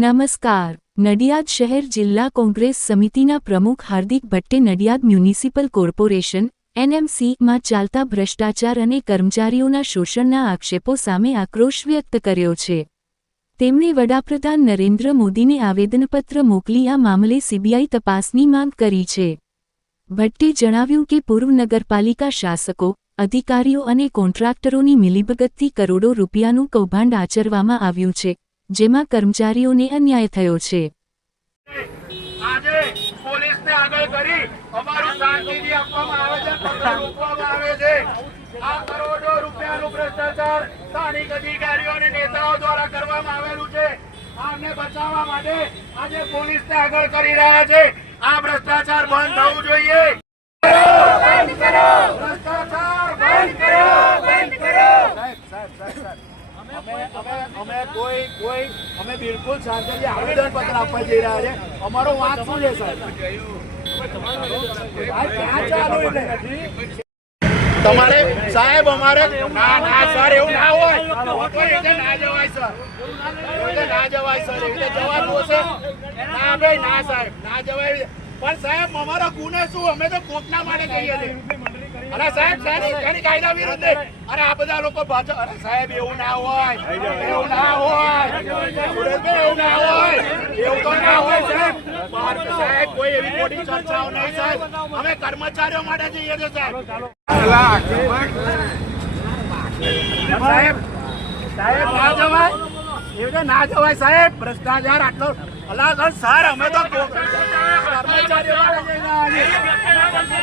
નમસ્કાર. નડિયાદ શહેર જિલ્લા કોંગ્રેસ સમિતિના પ્રમુખ હાર્દિક ભટ્ટે નડિયાદ મ્યુનિસિપલ કોર્પોરેશન એનએમસીમાં ચાલતા ભ્રષ્ટાચાર અને કર્મચારીઓના શોષણના આક્ષેપો સામે આક્રોશ વ્યક્ત કર્યો છે. તેમણે વડાપ્રધાન નરેન્દ્ર મોદીને આવેદનપત્ર મોકલી આ મામલે સીબીઆઈ તપાસની માંગ કરી છે. ભટ્ટે જણાવ્યું કે પૂર્વ નગરપાલિકા શાસકો, અધિકારીઓ અને કોન્ટ્રાક્ટરોની મિલીભગતથી કરોડો રૂપિયાનું કૌભાંડ આચરવામાં આવ્યું છે. જેમાં કર્મચારીઓને અન્યાય થયો છે. આ કરોડો રૂપિયાનું ભ્રષ્ટાચાર સ્થાનિક અધિકારીઓ અને નેતાઓ દ્વારા કરવામાં આવેલું છે. આમને બચાવવા માટે આજે પોલીસને આગળ કરી રહ્યા છે. આ ભ્રષ્ટાચાર બંધ થવું જોઈએ ભ્રષ્ટાચાર બંધ કરો બંધ કરો અમે કોઈ કોઈ, અમે બિલકુલ શાંતિથી આવેદન પત્ર આપવા જઈ રહ્યા છે. અમારો વાત શું છે એટલે? તમારે, સાહેબ, અમારે ના ના, સર, એવું ના હોય. ના જવાય, સર. ના જવાય, સર એટલે જવાનું હશે. ના, ભાઈ, ના, સાહેબ, ના જવાય. પણ સાહેબ, અમારો ગુને શું? અમે તો કોકના માટે કહીએ છીએ. અરે સાહેબ સાહેબ કાયદા વિરુદ્ધ. અરે આ બધા લોકો ભાજપ અરે સાહેબ એવું ના હોય. એવું ના હોય. એવું ના હોય. એવું તો ના હોય સાહેબ. સાહેબ કોઈ એવી મોટી ચર્ચાઓ નહીં સાહેબ. અમે કર્મચારીઓ માટે જઈએ છીએ સાહેબ. સાહેબ સાહેબ ના જવાય? એવું ના જવાય સાહેબ? ભ્રષ્ટાચાર આટલો અલા સર. સર અમે તો કર્મચારીઓ માટે જઈ રહ્યા છીએ.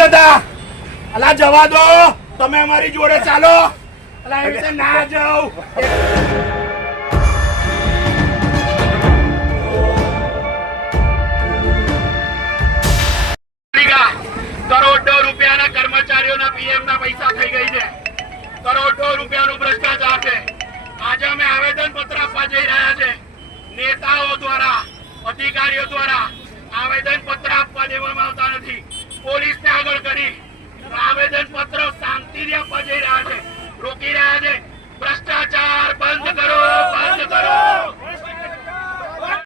જતા અલા જવા દો. તમે અમારી જોડે ચાલો. અલા એ રીતે ના જાઓ કરોડો ના પૈસા થઈ ગઈ છે. કરોડો રૂપિયાનું ભ્રષ્ટાચાર છે. આજે અમે આવેદન પત્ર આપવા જઈ રહ્યા છે. નેતાઓ દ્વારા, અધિકારીઓ દ્વારા આવેદન પત્ર આપવા દેવામાં આવતા નથી. પોલીસને આગળ કરી. આવેદન પત્ર શાંતિથી આપવા રહ્યા છે. રોકી રહ્યા છે.